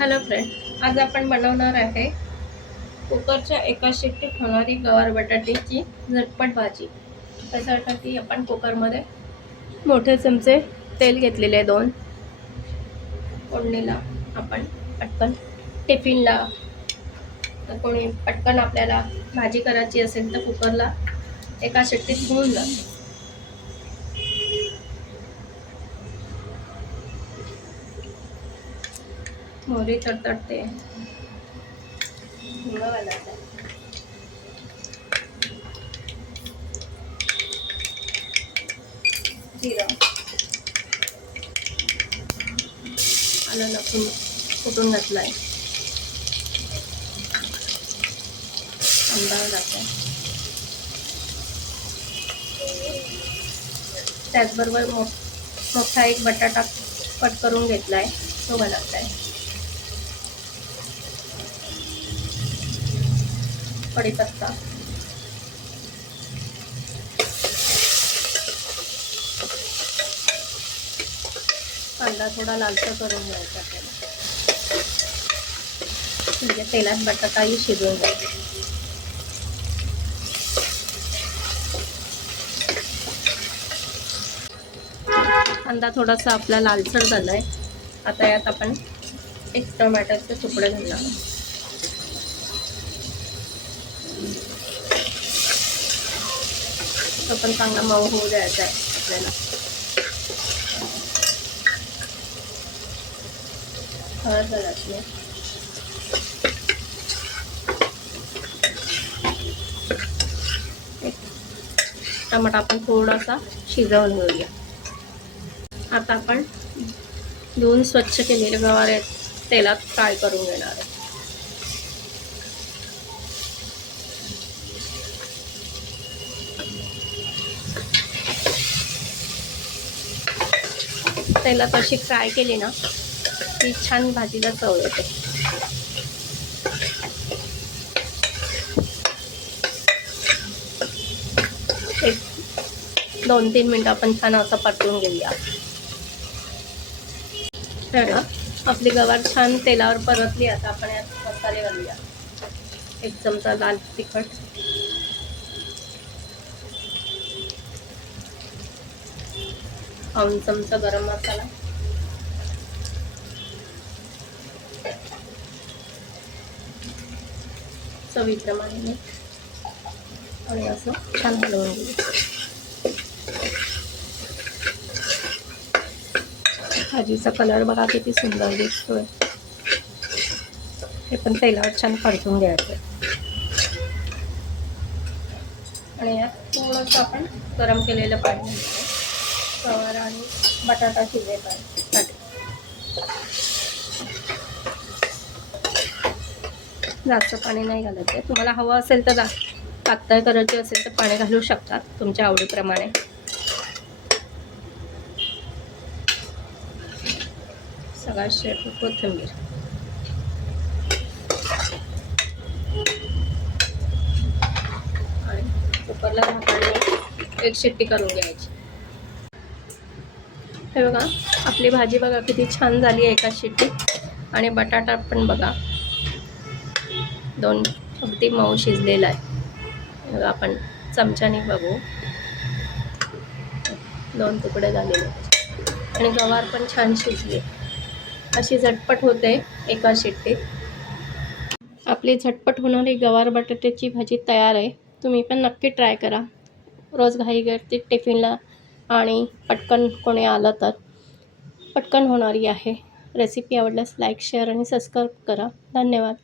Hello friend, आज आपण बनवणार आहे कुकरच्या एका शिट्टीत होणारी गवार बटाट्याची झटपट भाजी। त्यासाठी आपण कुकरमध्ये मोठे चमचे तेल घेतलेले आहे 2। फोडणीला आपण पटकन टिफिनला कोणी पटकन आपल्याला भाजी करायची असेल तर कुकरला एका शिट्टीत होऊन जाते। मोहरी तडतडते, हिंग घालायचा, जिरं, आलं लसूण कुटून घातलाय, कांदा घालायचा, त्याचबरोबर मोठा एक बटाटा कट करून घेतलाय तो घालायचा आहे, कढीपत्ता, कांदा थोडा लालसर करून घ्यायचा आपल्याला, म्हणजे तेलात बटाटाही शिजवून घ्यायचा। कांदा थोडासा आपला लालसर झालाय, आता यात आपण एक टोमॅटोचे तुकडे घालणार, तो पण चांगला मऊ होऊ द्यायचा आहे आपल्याला। हळद घालायची, टमाटा आपण थोडासा शिजवून घेऊया। आता आपण धुवून स्वच्छ केलेले गवार तेलात फ्राय करून घेणार आहे। तेलात अशी फ्राय केली ना की छान भाजीला चव येते। एक 2-3 मिनिटं आपण छान असं परतून घेऊया। तर आपली गवार छान तेलावर परतली। आता आपण यात मसाले घालूया। 1 चमचा लाल तिखट, 1 चमचा गरम मसाला, चवीप्रमाणे मीठ, आणि असं छान हलवून घेऊया। भाजीचा कलर बघा किती सुंदर दिसतोय। हे पण तेलावर छान परतून घ्यायचं आणि यात थोडंसं आपण गरम केलेलं पाणी घालायचं गवार आणि बटाटा शिजेपर्यंत। जास्त पाणी नाही घालायचं, तुम्हाला हवं असेल तर पातळ करायची असेल तर पाणी घालू शकतात तुमच्या आवडीप्रमाणे। सगळा शेप कोथिंबीर, आणि कुकरला झाकण एक शिट्टी करून घ्यायची। हे बघा आपली भाजी बघा किती छान झाली आहे एका शिट्टीत, आणि बटाटा पण बघा 2 अगदी मऊ शिजलेला आहे। बघा आपण चमच्याने बघू, 2 तुकडे झालेले आणि गवार पण छान शिजली। अशी झटपट होते एका शिट्टीत। आपली झटपट होणारी गवार बटाट्याची भाजी तयार आहे। तुम्ही पण नक्की ट्राय करा। रोज घाईगर्दीत टिफिनला आणि पटकन कोणी आलं तर पटकन होणारी आहे। रेसिपी आवडल्यास लाईक, शेअर आणि सबस्क्राईब करा। धन्यवाद।